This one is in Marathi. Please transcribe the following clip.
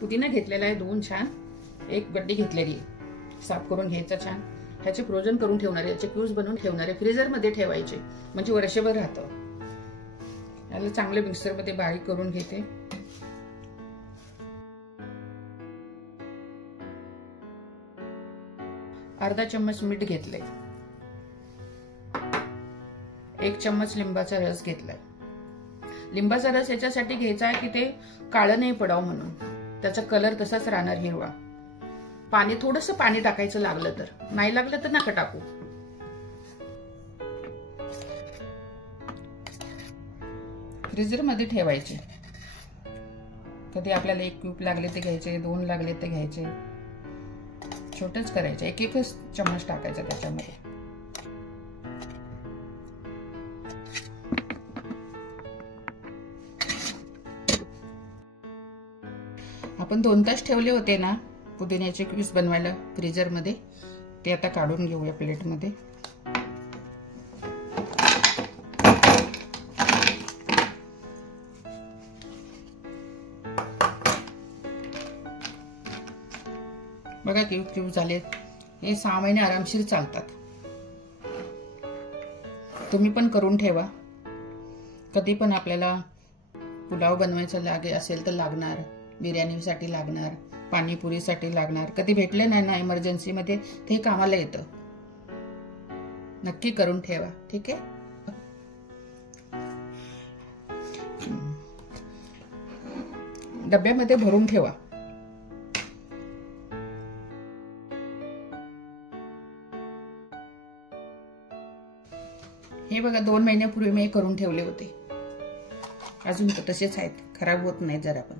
पुदिना घेतलेला आहे 2 छान, 1 गड्डी घेतलेली आहे, साफ करून घ्यायचा छान. ह्याचे फ्रोजन करून ठेवणारे, याचे क्यूब्स बनवून ठेवणारे, फ्रीजर मध्ये ठेवायचे म्हणजे वर्षभर राहतं. याला चांगले मिक्सर मध्ये बारीक करून घेते. अर्धा चम्मच मीठ घेतलंय, 1 चम्मच लिंबाचा रस घेतलाय. लिंबाचा रस याच्यासाठी घ्यायचा आहे की ते काळं नाही पडावं म्हणून, त्याचा कलर तसाच राहणार हिरवा. पाणी थोडंसं पाणी टाकायचं लागलं तर, नाही लागलं तर नका टाकू. फ्रीजर मध्ये ठेवायचे. कधी आपल्याला 1 क्यूब लागले ते घ्यायचे, 2 लागले ते घ्यायचे. छोटच करायचे, 1-1च चम्मच टाकायचा त्याच्यामध्ये. आपण 2 तास ठेवले होते ना पुदिन्याचे क्यूब्स बनवायला फ्रीजर मध्ये, ते आता काढून घेऊया प्लेट मध्ये. बघा क्यूब झाले. हे 6 महिने आरामशीर चालतात. तुम्ही पण करून ठेवा. कधी पण आपल्याला पुलाव बनवायचा असेल तर लागणार, बिर्याणीसाठी लागणार, पाणीपुरीसाठी लागणार, कधी भेटले नाही ना इमर्जन्सी मध्ये, ते कामाला येतं. नक्की करून ठेवा. ठीक आहे. डब्यामध्ये भरून ठेवा. हे बघा 2 महिन्यापूर्वी मी करून ठेवले होते, अजून तसेच आहेत, खराब होत नाही जरा पण.